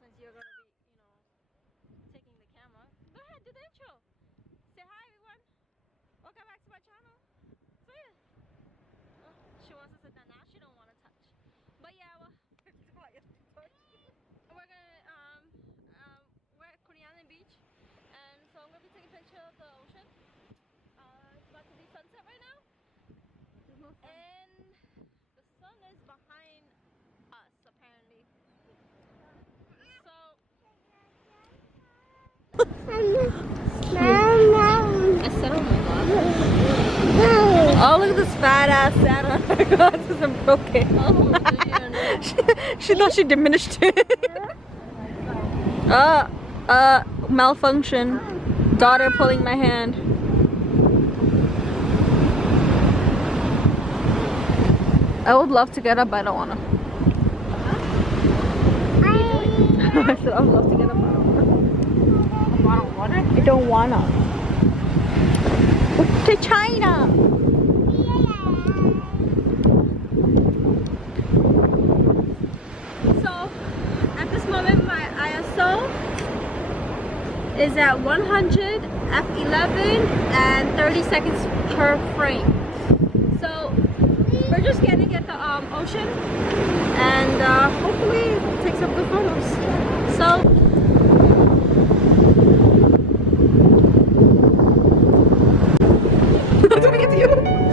since you're gonna be, taking the camera. Go ahead, do the intro. Say hi, everyone. Welcome back to my channel. So yeah, she wants to sit down now. She don't want to touch. But yeah, well, we're gonna we're at Coney Island Beach, and so I'm gonna be taking a picture of the ocean. It's about to be sunset right now, and the sun is behind us apparently. So I said, oh my god. Oh, look at this fat ass sat on her glasses and broke it. Oh, she thought she diminished it. Malfunction. Daughter pulling my hand. I would love to get up, but I don't wanna. I said I would love to get up, but I don't wanna. I don't wanna. To China. So at this moment my ISO is at 100 f11 and 30 seconds per frame. So we're just getting at the ocean and hopefully take some good photos. So I'm gonna get to you.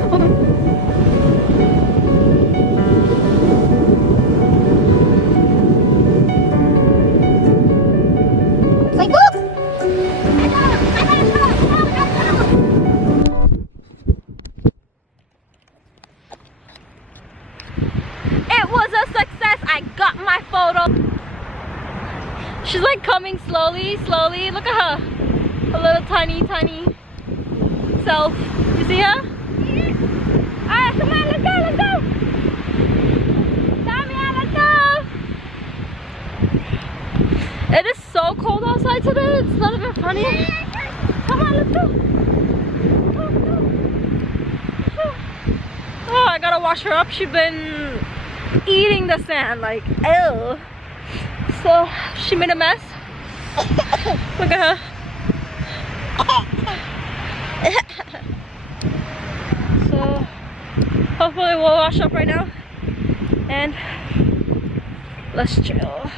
Hold on. Like, look! It was a success. I got my photo. She's like coming slowly, slowly. Look at her. A little tiny self. You see her? Alright, come on, let's go, let's go! Damian, let's go! It is so cold outside today, it's not even funny. Come on, let's go! Oh, I gotta wash her up. She's been eating the sand, like, ew. So, she made a mess. Look at her. So hopefully we'll wash up right now and let's chill.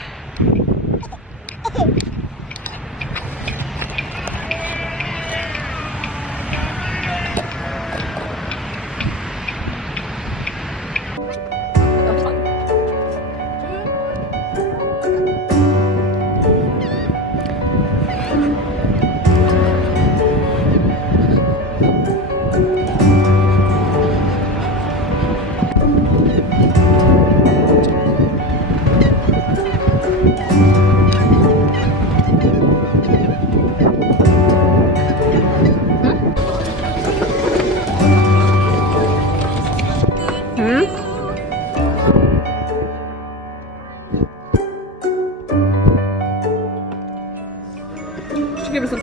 Give us some.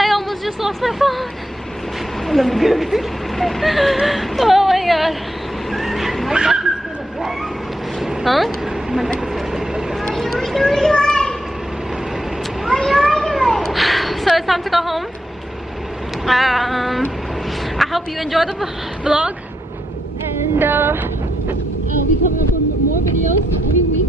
I almost just lost my phone. Oh my god. Huh? So it's time to go home. I hope you enjoyed the vlog, and I'll be coming up with more videos every week.